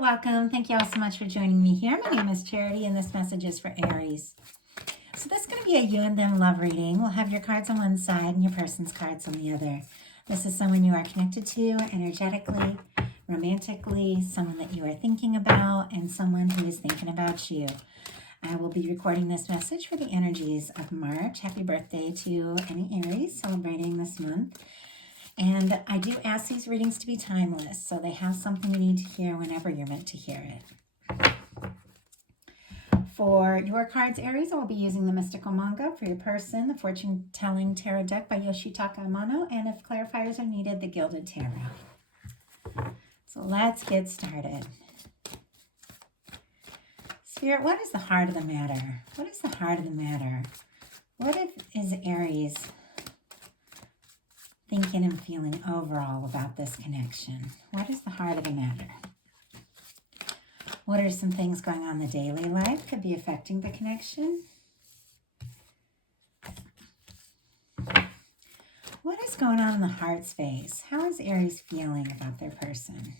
welcome. Thank you all so much for joining me here. My name is Charity, and this message is for Aries. So this is going to be a you and them love reading. We'll have your cards on one side and your person's cards on the other. This is someone you are connected to energetically, romantically, someone that you are thinking about, and someone who is thinking about you. I will be recording this message for the energies of March. Happy birthday to any Aries celebrating this month. And I do ask these readings to be timeless, so they have something you need to hear whenever you're meant to hear it. For your cards, Aries, I will be using the Mystical Manga. For your person, the Fortune Telling Tarot deck by Yoshitaka Amano, and if clarifiers are needed, the Gilded Tarot. So let's get started. Spirit, what is the heart of the matter? What is the heart of the matter? What is Aries thinking and feeling overall about this connection? What is the heart of the matter? What are some things going on in the daily life could be affecting the connection? What is going on in the heart space? How is Aries feeling about their person?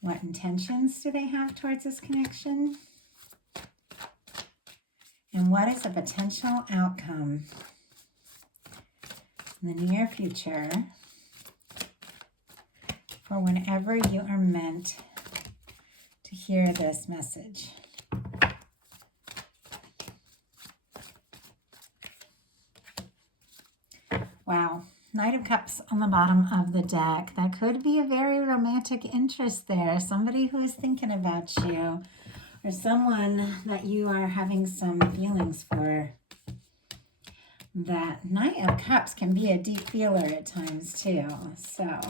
What intentions do they have towards this connection? And what is a potential outcome in the near future for whenever you are meant to hear this message? Wow, Knight of Cups on the bottom of the deck. That could be a very romantic interest there. Somebody who is thinking about you, or someone that you are having some feelings for. That Knight of Cups can be a deep feeler at times too. So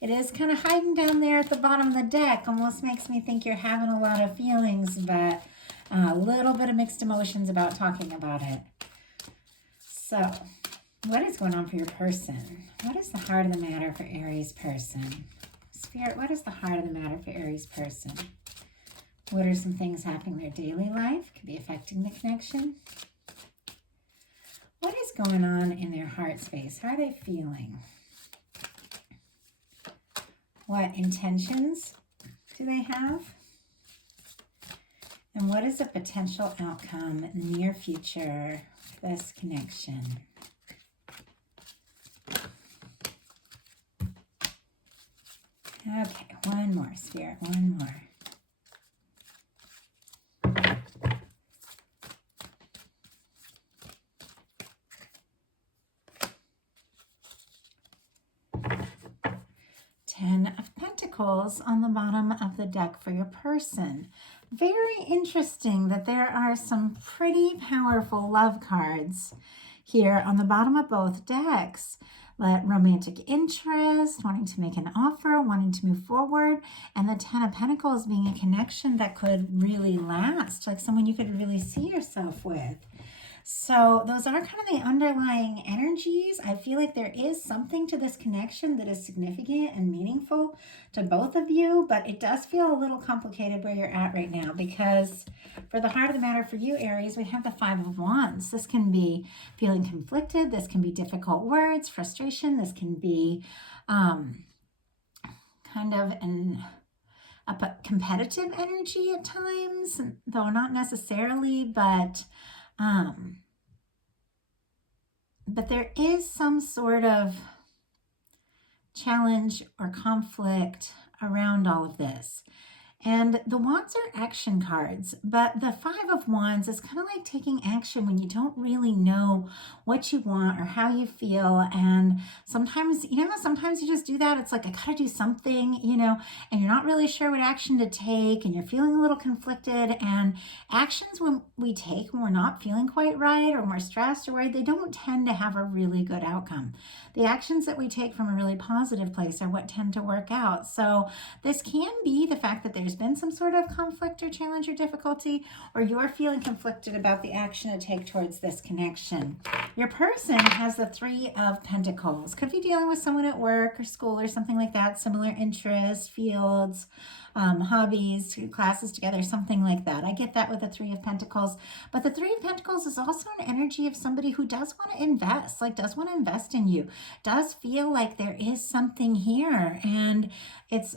it is kind of hiding down there at the bottom of the deck. Almost makes me think you're having a lot of feelings, but a little bit of mixed emotions about talking about it. So what is going on for your person? What is the heart of the matter for Aries person? Spirit, what is the heart of the matter for Aries person? What are some things happening in their daily life? Could be affecting the connection. What is going on in their heart space? How are they feeling? What intentions do they have? And what is a potential outcome in the near future for this connection? Okay, one more, Spirit, one more. Ten of Pentacles on the bottom of the deck for your person. Very interesting that there are some pretty powerful love cards here on the bottom of both decks. Romantic interest, wanting to make an offer, wanting to move forward, and the Ten of Pentacles being a connection that could really last, like someone you could really see yourself with. So those are kind of the underlying energies. I feel like there is something to this connection that is significant and meaningful to both of you, but it does feel a little complicated where you're at right now, because for the heart of the matter for you, Aries, we have the Five of Wands. This can be feeling conflicted. This can be difficult words, frustration. This can be kind of a competitive energy at times, though not necessarily, but there is some sort of challenge or conflict around all of this. And the Wands are action cards, but the Five of Wands is kind of like taking action when you don't really know what you want or how you feel. And sometimes, sometimes you just do that. It's like, I gotta do something, and you're not really sure what action to take, and you're feeling a little conflicted. And actions when we take when we're not feeling quite right, or when we're stressed or worried, they don't tend to have a really good outcome. The actions that we take from a really positive place are what tend to work out. So this can be the fact that there's been some sort of conflict or challenge or difficulty, or you're feeling conflicted about the action to take towards this connection. Your person has the Three of Pentacles. Could be dealing with someone at work or school or something like that, similar interests, fields, hobbies, classes together, something like that. I get that with the Three of Pentacles. But the Three of Pentacles is also an energy of somebody who does want to invest, does want to invest in you, does feel like there is something here. And it's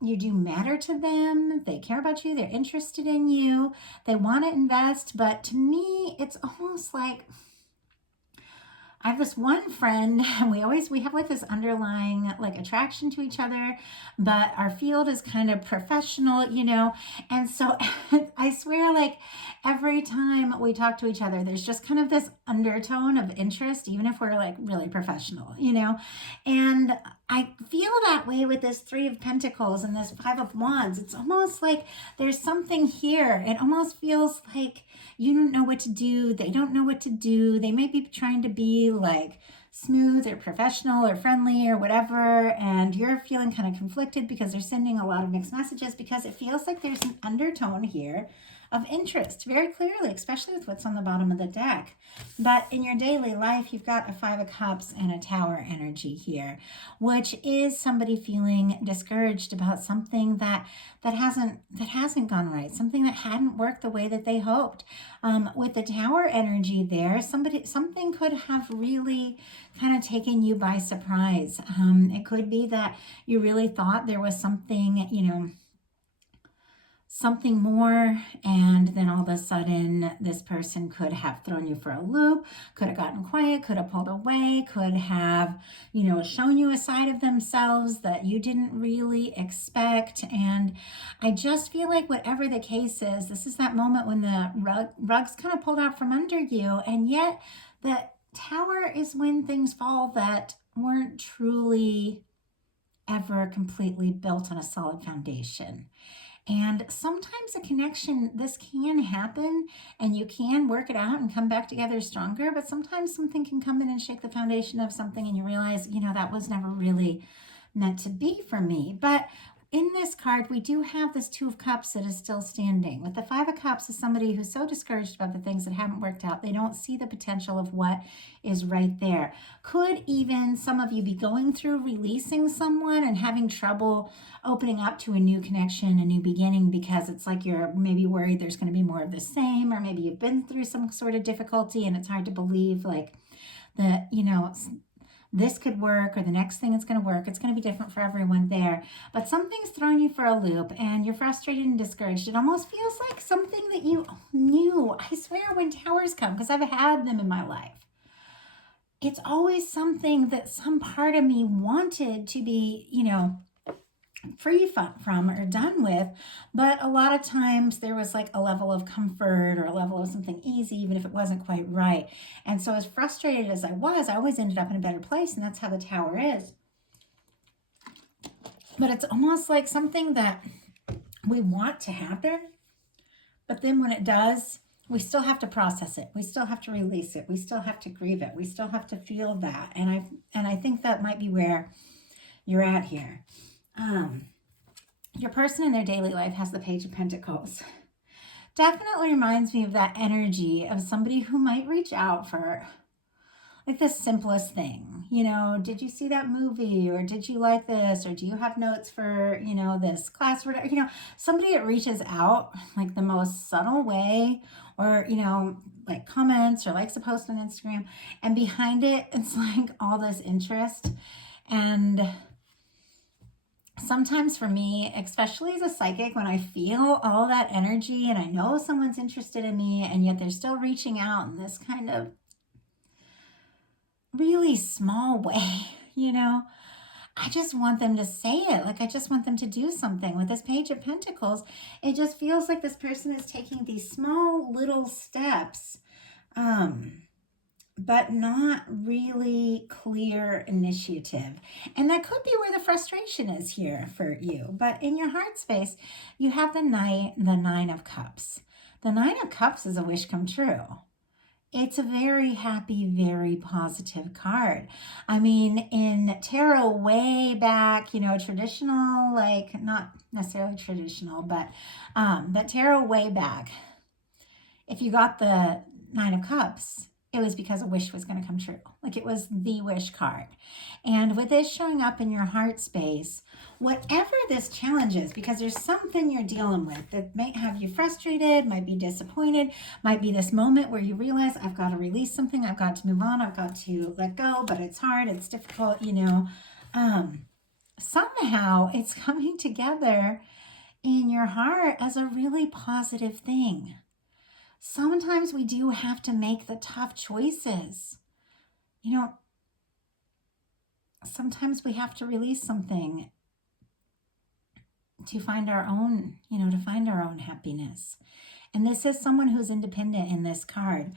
you do matter to them. They care about you. They're interested in you. They want to invest. But to me, it's almost like I have this one friend, and we have like this underlying like attraction to each other, but our field is kind of professional, and so I swear, like every time we talk to each other, there's just kind of this undertone of interest, even if we're like really professional. And I feel that way with this Three of Pentacles and this Five of Wands. It's almost like there's something here. It almost feels like you don't know what to do. They don't know what to do. They may be trying to be like smooth or professional or friendly or whatever. And you're feeling kind of conflicted because they're sending a lot of mixed messages, because it feels like there's an undertone here of interest very clearly, especially with what's on the bottom of the deck. But in your daily life, you've got a Five of Cups and a Tower energy here, which is somebody feeling discouraged about something that hasn't gone right, something that hadn't worked the way that they hoped. With the Tower energy there, something could have really kind of taken you by surprise. It could be that you really thought there was something more, and then all of a sudden this person could have thrown you for a loop, could have gotten quiet, could have pulled away, could have shown you a side of themselves that you didn't really expect. And I just feel like whatever the case is, this is that moment when the rug's kind of pulled out from under you, and yet the Tower is when things fall that weren't truly ever completely built on a solid foundation. And sometimes a connection, this can happen and you can work it out and come back together stronger. But sometimes something can come in and shake the foundation of something and you realize, that was never really meant to be for me. But in this card, we do have this Two of Cups that is still standing. With the Five of Cups is somebody who's so discouraged about the things that haven't worked out. They don't see the potential of what is right there. Could even some of you be going through releasing someone and having trouble opening up to a new connection, a new beginning, because it's like you're maybe worried there's going to be more of the same, or maybe you've been through some sort of difficulty and it's hard to believe like that, this could work, or the next thing is going to work. It's going to be different for everyone there. But something's throwing you for a loop and you're frustrated and discouraged. It almost feels like something that you knew. I swear, when Towers come, because I've had them in my life, it's always something that some part of me wanted to be, free from or done with. But a lot of times there was like a level of comfort or a level of something easy, even if it wasn't quite right. And so as frustrated as I always ended up in a better place. And that's how the Tower is. But it's almost like something that we want to happen, but then when it does, we still have to process it. We still have to release it. We still have to grieve it. We still have to feel that. And I think that might be where you're at here. Your person in their daily life has the Page of Pentacles. Definitely reminds me of that energy of somebody who might reach out for like the simplest thing. Did you see that movie, or did you like this, or do you have notes for, this class, or whatever, somebody that reaches out like the most subtle way, or, like comments or likes a post on Instagram, and behind it, it's like all this interest. And sometimes for me, especially as a psychic, when I feel all that energy and I know someone's interested in me and yet they're still reaching out in this kind of really small way, I just want them to say it. Like, I just want them to do something. With this Page of Pentacles, it just feels like this person is taking these small little steps, but not really clear initiative. And that could be where the frustration is here for you. But in your heart space, you have the Nine of Cups. The Nine of Cups is a wish come true. It's a very happy, very positive card. I mean, in tarot way back, traditional, like not necessarily traditional, but tarot way back, if you got the Nine of Cups, it was because a wish was going to come true. Like, it was the wish card. And with this showing up in your heart space, whatever this challenge is, because there's something you're dealing with that might have you frustrated, might be disappointed, might be this moment where you realize, I've got to release something, I've got to move on, I've got to let go, but it's hard, it's difficult, somehow it's coming together in your heart as a really positive thing. Sometimes we do have to make the tough choices. You know, sometimes we have to release something to find our own, to find our own happiness. And this is someone who's independent in this card.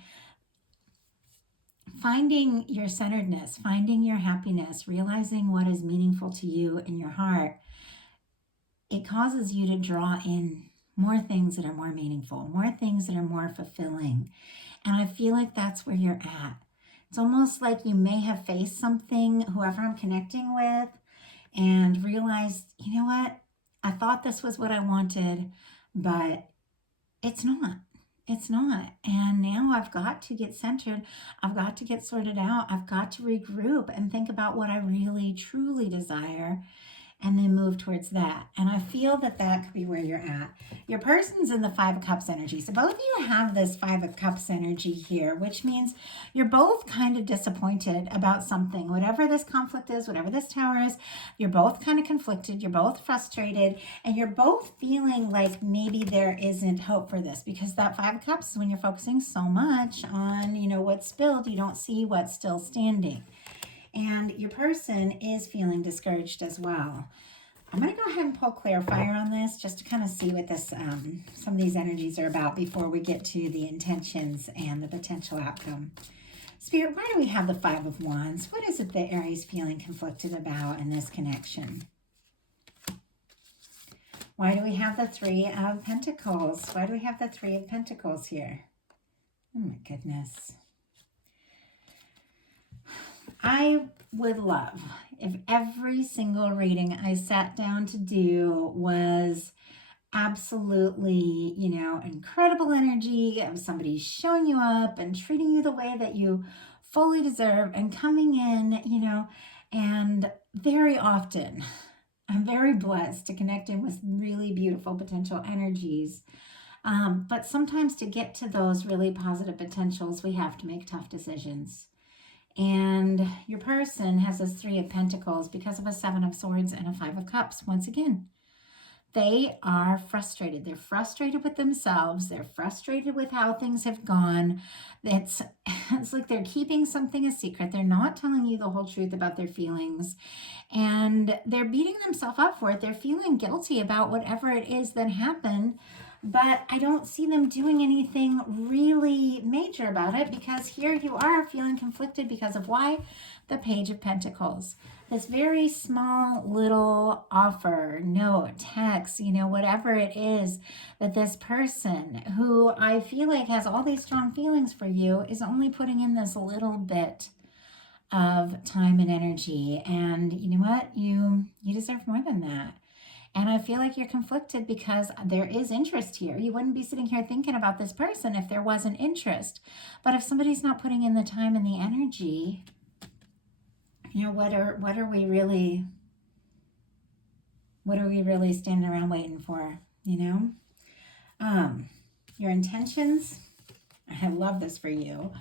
Finding your centeredness, finding your happiness, realizing what is meaningful to you in your heart, it causes you to draw in more things that are more meaningful, more things that are more fulfilling. And I feel like that's where you're at. It's almost like you may have faced something, whoever I'm connecting with, and realized, you know what? I thought this was what I wanted, but it's not. It's not. And now I've got to get centered. I've got to get sorted out. I've got to regroup and think about what I really, truly desire, and then move towards that. And I feel that that could be where you're at. Your person's in the Five of Cups energy. So both of you have this Five of Cups energy here, which means you're both kind of disappointed about something. Whatever this conflict is, whatever this tower is, you're both kind of conflicted. You're both frustrated. And you're both feeling like maybe there isn't hope for this, because that Five of Cups is when you're focusing so much on, what's spilled, you don't see what's still standing. And your person is feeling discouraged as well. I'm going to go ahead and pull clarifier on this just to kind of see what this, some of these energies are about before we get to the intentions and the potential outcome. Spirit, why do we have the Five of Wands? What is it that Aries feeling conflicted about in this connection? Why do we have the Three of Pentacles? Why do we have the Three of Pentacles here? Oh my goodness. I would love if every single reading I sat down to do was absolutely, incredible energy of somebody showing you up and treating you the way that you fully deserve and coming in, and very often I'm very blessed to connect in with really beautiful potential energies. But sometimes to get to those really positive potentials, we have to make tough decisions. And your person has this Three of Pentacles because of a Seven of Swords and a Five of Cups. Once again, they are frustrated. They're frustrated with themselves. They're frustrated with how things have gone. It's like they're keeping something a secret. They're not telling you the whole truth about their feelings. And they're beating themselves up for it. They're feeling guilty about whatever it is that happened. But I don't see them doing anything really major about it, because here you are feeling conflicted because of why? The Page of Pentacles. This very small little offer, note, text, whatever it is that this person who I feel like has all these strong feelings for you is only putting in this little bit of time and energy. And you know what? You deserve more than that. And I feel like you're conflicted because there is interest here. You wouldn't be sitting here thinking about this person if there wasn't interest. But if somebody's not putting in the time and the energy, what are we really standing around waiting for, Your intentions, I love this for you,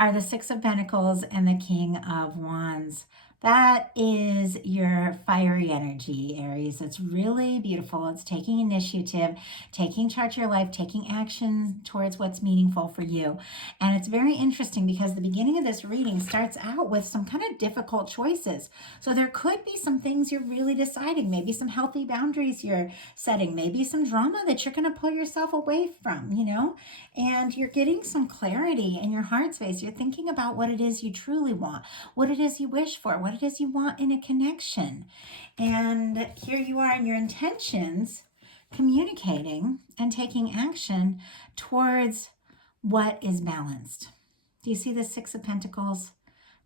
are the Six of Pentacles and the King of Wands. That is your fiery energy, Aries. It's really beautiful. It's taking initiative, taking charge of your life, taking action towards what's meaningful for you. And it's very interesting because the beginning of this reading starts out with some kind of difficult choices. So there could be some things you're really deciding, maybe some healthy boundaries you're setting, maybe some drama that you're going to pull yourself away from, and you're getting some clarity in your heart space. You're thinking about what it is you truly want, what it is you wish for, what it is you want in a connection. And here you are in your intentions, communicating and taking action towards what is balanced. Do you see the Six of Pentacles?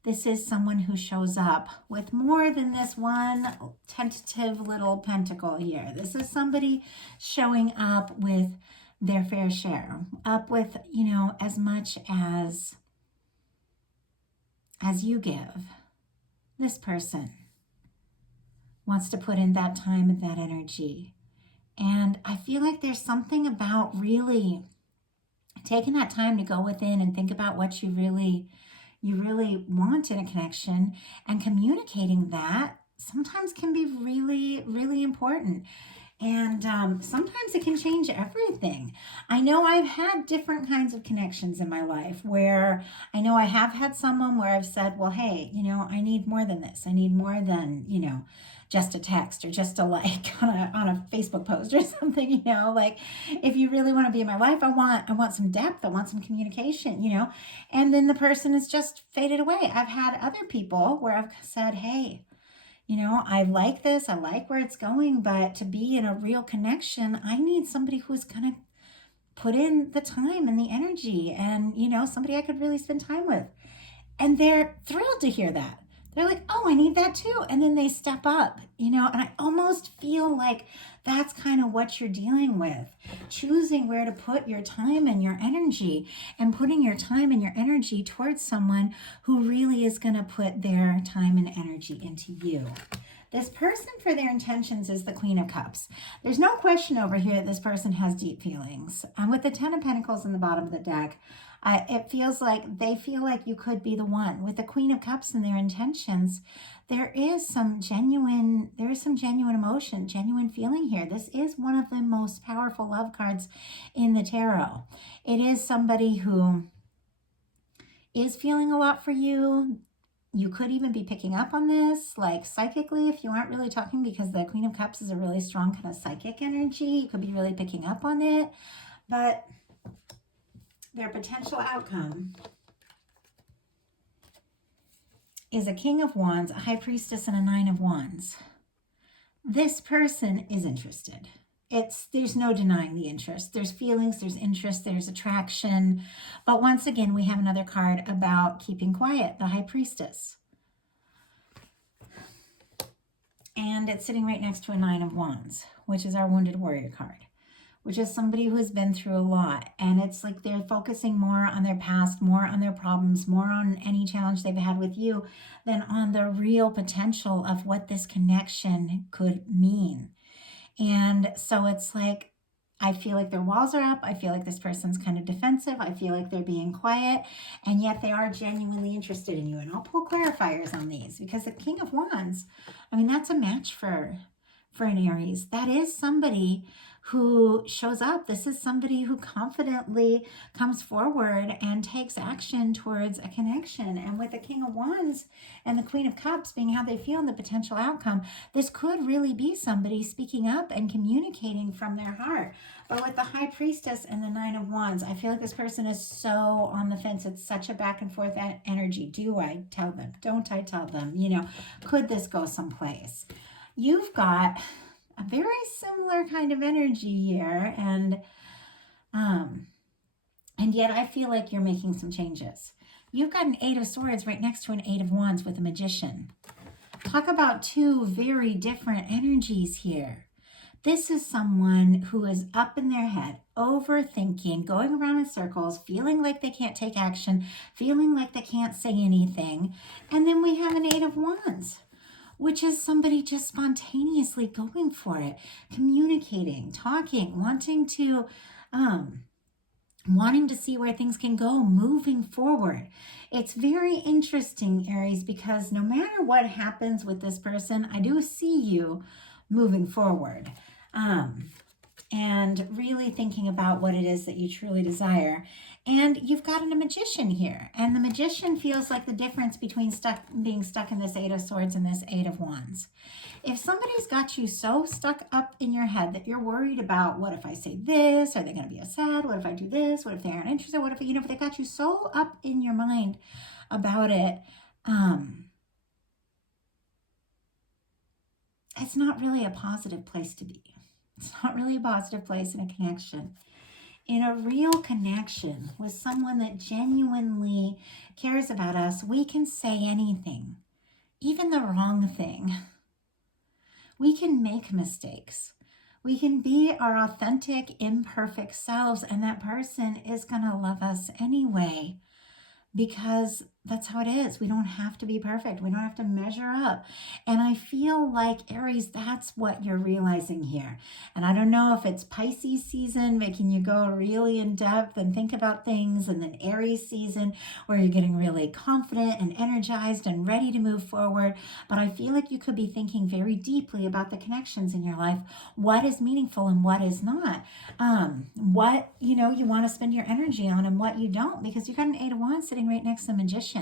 This is someone who shows up with more than this one tentative little pentacle here. This is somebody showing up with their fair share, up with, as much as you give. This person wants to put in that time and that energy. And I feel like there's something about really taking that time to go within and think about what you really want in a connection and communicating that sometimes can be really, really important. And sometimes it can change everything. I know I've had different kinds of connections in my life where I know I have had someone where I've said, well, hey, I need more than this. I need more than, just a text or just a like on a Facebook post or something, like if you really want to be in my life, I want some depth, I want some communication, and then the person has just faded away. I've had other people where I've said, hey, I like this, I like where it's going, but to be in a real connection, I need somebody who's going to put in the time and the energy and, somebody I could really spend time with. And they're thrilled to hear that. They're like, oh, I need that too. And then they step up, and I almost feel like that's kind of what you're dealing with. Choosing where to put your time and your energy, and putting your time and your energy towards someone who really is going to put their time and energy into you. This person, for their intentions, is the Queen of Cups. There's no question over here that this person has deep feelings. And with the Ten of Pentacles in the bottom of the deck, it feels like they feel like you could be the one. With the Queen of Cups and their intentions, there is some genuine emotion, genuine feeling here. This is one of the most powerful love cards in the tarot. It is somebody who is feeling a lot for you. You could even be picking up on this, like psychically, if you aren't really talking, because the Queen of Cups is a really strong kind of psychic energy. You could be really picking up on it. But their potential outcome is a King of Wands, a High Priestess, and a Nine of Wands. This person is interested. There's no denying the interest. There's feelings, there's interest, there's attraction. But once again, we have another card about keeping quiet, the High Priestess. And it's sitting right next to a Nine of Wands, which is our Wounded Warrior card, which is somebody who has been through a lot. And it's like they're focusing more on their past, more on their problems, more on any challenge they've had with you than on the real potential of what this connection could mean. And so it's like, I feel like their walls are up. I feel like this person's kind of defensive. I feel like they're being quiet, and yet they are genuinely interested in you. And I'll pull clarifiers on these, because the King of Wands, that's a match for an Aries. That is somebody who shows up. This is somebody who confidently comes forward and takes action towards a connection. And with the King of Wands and the Queen of Cups being how they feel in the potential outcome, this could really be somebody speaking up and communicating from their heart. But with the High Priestess and the Nine of Wands, I feel like this person is so on the fence. It's such a back and forth energy. Do I tell them? Don't I tell them? Could this go someplace? You've got a very similar kind of energy here, and yet I feel like you're making some changes. You've got an Eight of Swords right next to an Eight of Wands with a Magician. Talk about two very different energies here. This is someone who is up in their head, overthinking, going around in circles, feeling like they can't take action, feeling like they can't say anything. And then we have an Eight of Wands, which is somebody just spontaneously going for it, communicating, talking, wanting to see where things can go, moving forward. It's very interesting, Aries, because no matter what happens with this person, I do see you moving forward. And really thinking about what it is that you truly desire. And you've got a Magician here. And the Magician feels like the difference between being stuck in this Eight of Swords and this Eight of Wands. If somebody's got you so stuck up in your head that you're worried about, what if I say this? Are they going to be upset? What if I do this? What if they aren't interested? What if, if they got you so up in your mind about it, it's not really a positive place to be. It's not really a positive place in a connection. In a real connection with someone that genuinely cares about us, we can say anything, even the wrong thing. We can make mistakes. We can be our authentic, imperfect selves, and that person is going to love us anyway, because That's how it is. We don't have to be perfect. We don't have to measure up. And I feel like, Aries, that's what you're realizing here. And I don't know if it's Pisces season, making you go really in depth and think about things, and then Aries season, where you're getting really confident and energized and ready to move forward. But I feel like you could be thinking very deeply about the connections in your life, what is meaningful and what is not, what, you want to spend your energy on and what you don't, because you got an Eight of Wands sitting right next to the Magician.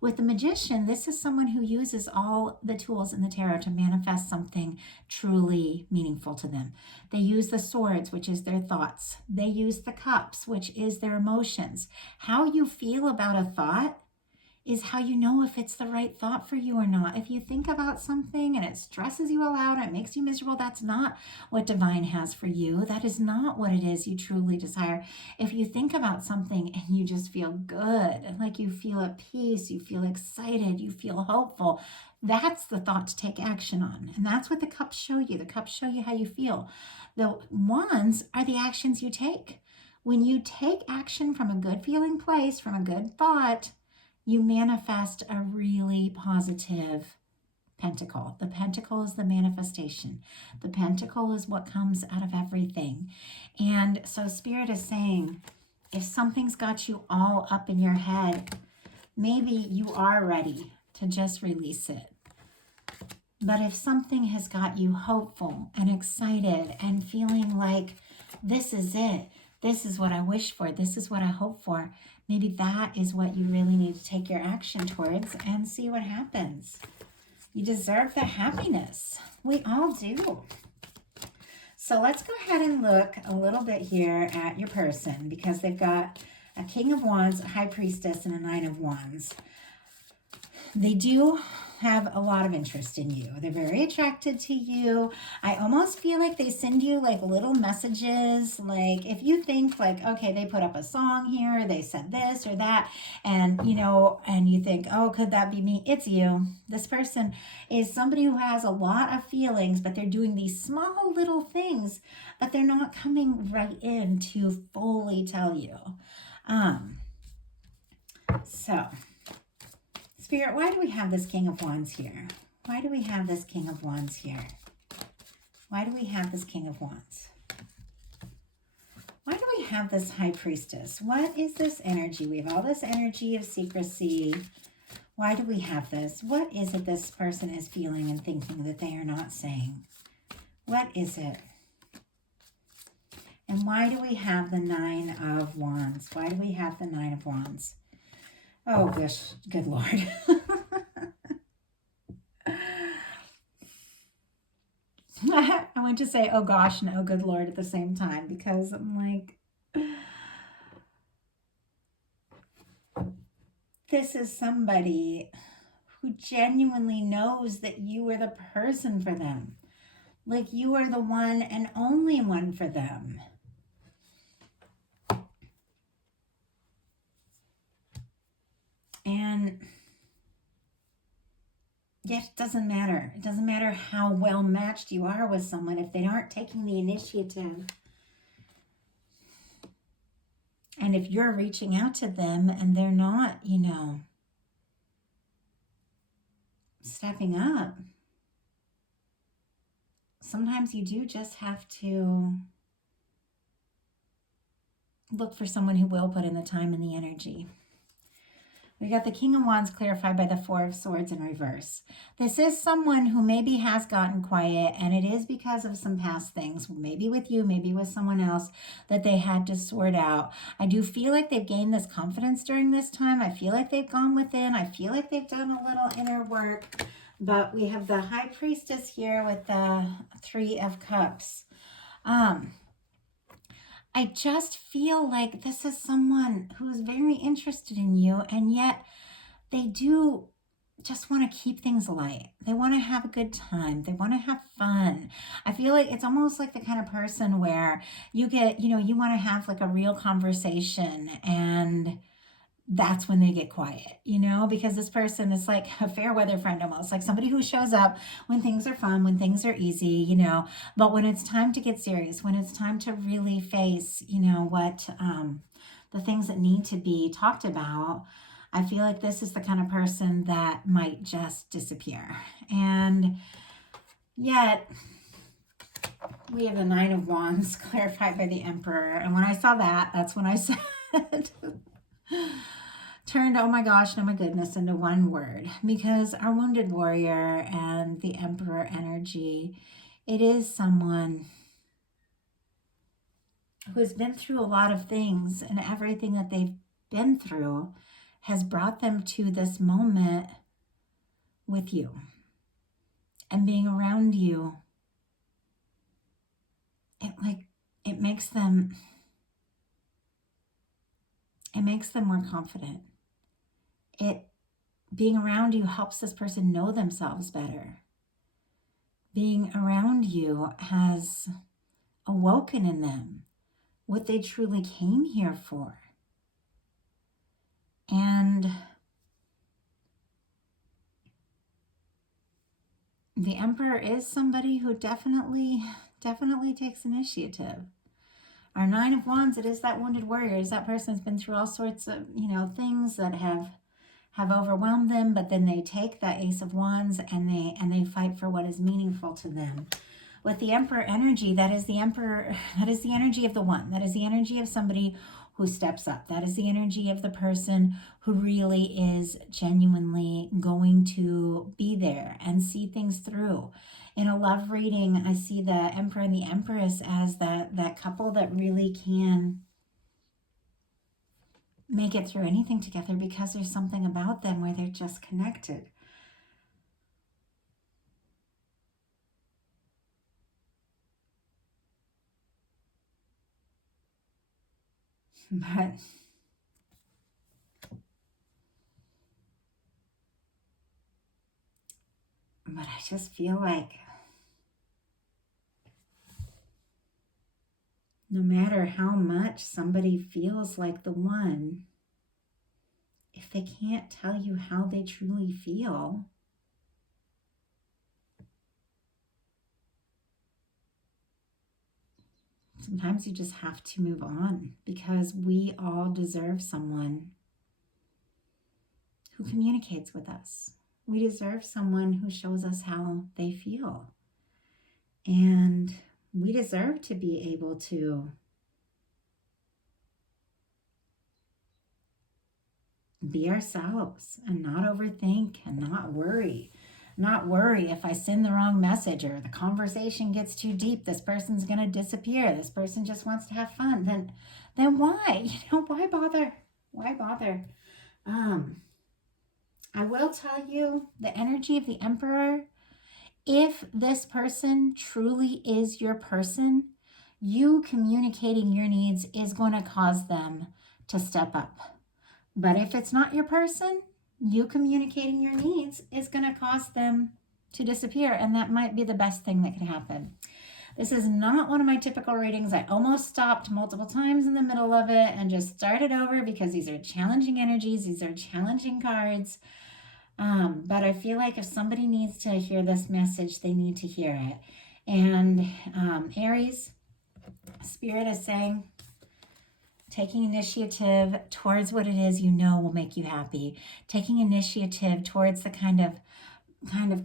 With the Magician, this is someone who uses all the tools in the tarot to manifest something truly meaningful to them. They use the swords, which is their thoughts. They use the cups, which is their emotions. How you feel about a thought is how you know if it's the right thought for you or not. If you think about something and it stresses you all out, it makes you miserable, that's not what divine has for you. That is not what it is you truly desire. If you think about something and you just feel good, like you feel at peace, you feel excited, you feel hopeful, that's the thought to take action on. And that's what the cups show you. The cups show you how you feel. The wands are the actions you take. When you take action from a good feeling place, from a good thought, you manifest a really positive pentacle. The pentacle is the manifestation. The pentacle is what comes out of everything. And so Spirit is saying, if something's got you all up in your head, maybe you are ready to just release it. But if something has got you hopeful and excited and feeling like this is it, this is what I wish for, this is what I hope for, maybe that is what you really need to take your action towards and see what happens. You deserve the happiness. We all do. So let's go ahead and look a little bit here at your person, because they've got a King of Wands, a High Priestess, and a Nine of Wands. They do have a lot of interest in you. They're very attracted to you. I almost feel like they send you like little messages. Like if you think like, okay, they put up a song here, they said this or that, and and you think, oh, could that be me? It's you. This person is somebody who has a lot of feelings, but they're doing these small little things, but they're not coming right in to fully tell you. So Spirit, why do we have this King of Wands here? Why do we have this King of Wands here? Why do we have this King of Wands? Why do we have this High Priestess? What is this energy? We have all this energy of secrecy. Why do we have this? What is it this person is feeling and thinking that they are not saying? What is it? And why do we have the Nine of Wands? Why do we have the Nine of Wands? Oh, gosh, good Lord. I went to say, oh gosh, and oh good Lord at the same time, because I'm like, this is somebody who genuinely knows that you are the person for them. Like you are the one and only one for them. And yet it doesn't matter. It doesn't matter how well matched you are with someone if they aren't taking the initiative. And if you're reaching out to them and they're not, stepping up, sometimes you do just have to look for someone who will put in the time and the energy. We got the King of Wands clarified by the Four of Swords in reverse. This is someone who maybe has gotten quiet, and it is because of some past things, maybe with you, maybe with someone else, that they had to sort out. I do feel like they've gained this confidence during this time. I feel like they've gone within. I feel like they've done a little inner work. But we have the High Priestess here with the Three of Cups. I just feel like this is someone who's very interested in you, and yet they do just want to keep things light. They want to have a good time. They want to have fun. I feel like it's almost like the kind of person where you get, you want to have like a real conversation, and that's when they get quiet, because this person is like a fair weather friend, almost like somebody who shows up when things are fun, when things are easy, but when it's time to get serious, when it's time to really face, what the things that need to be talked about, I feel like this is the kind of person that might just disappear. And yet, we have the Nine of Wands clarified by the Emperor. And when I saw that, that's when I said, turned, oh my gosh, and oh my goodness, into one word. Because our wounded warrior and the Emperor energy, it is someone who has been through a lot of things, and everything that they've been through has brought them to this moment with you and being around you. It makes them more confident. Being around you helps this person know themselves better. Being around you has awoken in them what they truly came here for. And the Emperor is somebody who definitely takes initiative. Our Nine of Wands, it is that wounded warrior. It is that person who's been through all sorts of, things that have overwhelmed them, but then they take that Ace of Wands and they fight for what is meaningful to them. With the Emperor energy, that is the Emperor, that is the energy of the one. That is the energy of somebody who steps up. That is the energy of the person who really is genuinely going to be there and see things through. In a love reading, I see the Emperor and the Empress as that couple that really can make it through anything together because there's something about them where they're just connected. But I just feel like no matter how much somebody feels like the one, if they can't tell you how they truly feel, sometimes you just have to move on, because we all deserve someone who communicates with us. We deserve someone who shows us how they feel. And we deserve to be able to be ourselves and not overthink and not worry. Not worry if I send the wrong message or the conversation gets too deep, this person's going to disappear. This person just wants to have fun. Then why? Why bother? Why bother? I will tell you, the energy of the Emperor, if this person truly is your person, you communicating your needs is going to cause them to step up. But if it's not your person, you communicating your needs is going to cause them to disappear. And that might be the best thing that could happen. This is not one of my typical readings. I almost stopped multiple times in the middle of it and just started over because these are challenging energies. These are challenging cards. But I feel like if somebody needs to hear this message, they need to hear it. And Aries, Spirit is saying, taking initiative towards what it is will make you happy. Taking initiative towards the kind of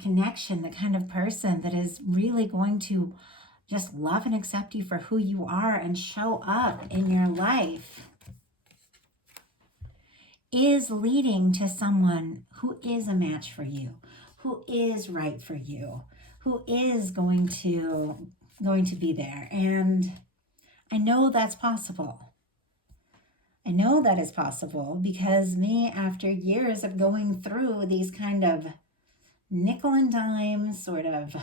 connection, the kind of person that is really going to just love and accept you for who you are and show up in your life, is leading to someone who is a match for you, who is right for you, who is going to be there. And I know that's possible. I know that is possible because me, after years of going through these kind of nickel and dime sort of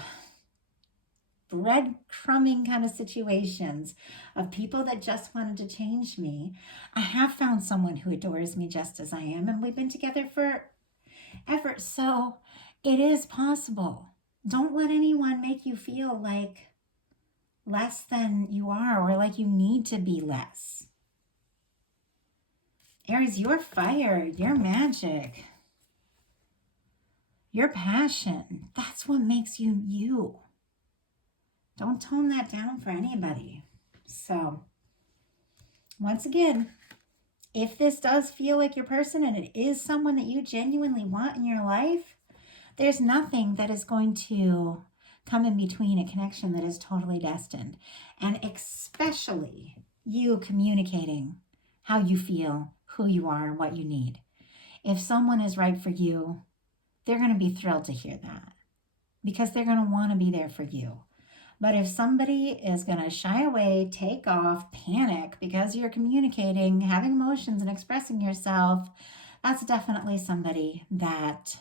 breadcrumbing kind of situations of people that just wanted to change me, I have found someone who adores me just as I am, and we've been together forever. So it is possible. Don't let anyone make you feel like less than you are or like you need to be less. Aries, your fire, your magic, your passion, that's what makes you you. Don't tone that down for anybody. So, once again, if this does feel like your person and it is someone that you genuinely want in your life, there's nothing that is going to come in between a connection that is totally destined. And especially you communicating how you feel, who you are, and what you need. If someone is right for you, they're going to be thrilled to hear that because they're going to want to be there for you. But if somebody is going to shy away, take off, panic because you're communicating, having emotions, and expressing yourself, that's definitely somebody that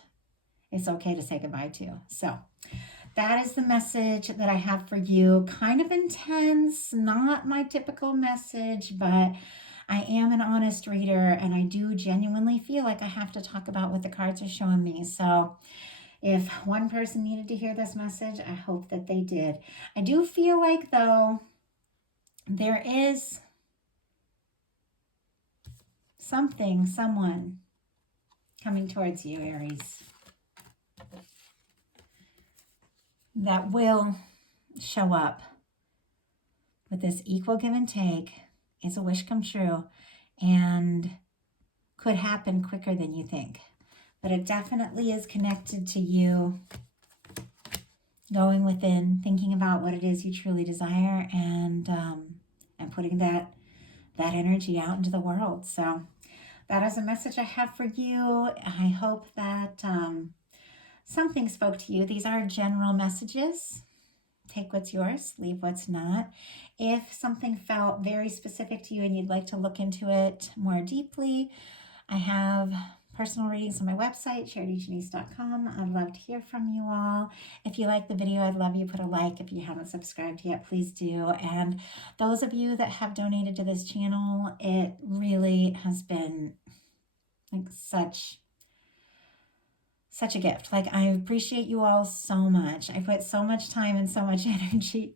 it's okay to say goodbye to. So that is the message that I have for you. Kind of intense, not my typical message, but I am an honest reader and I do genuinely feel like I have to talk about what the cards are showing me. So if one person needed to hear this message, I hope that they did. I do feel like, though, there is something, someone coming towards you, Aries, that will show up with this equal give and take. It's a wish come true and could happen quicker than you think. But it definitely is connected to you going within, thinking about what it is you truly desire, and putting that energy out into the world. So that is a message I have for you. I hope that something spoke to you. These are general messages. Take what's yours, leave what's not. If something felt very specific to you and you'd like to look into it more deeply, I have personal readings on my website, charityjanice.com. I'd love to hear from you all. If you like the video, I'd love you put a like. If you haven't subscribed yet, please do. And those of you that have donated to this channel, it really has been like such a gift. Like, I appreciate you all so much. I put so much time and so much energy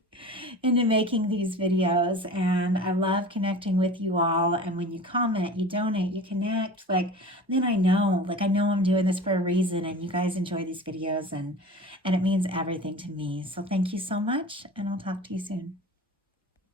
into making these videos, and I love connecting with you all. And when you comment, you donate, you connect, like, then I know I'm doing this for a reason, and you guys enjoy these videos, and it means everything to me. So thank you so much, and I'll talk to you soon.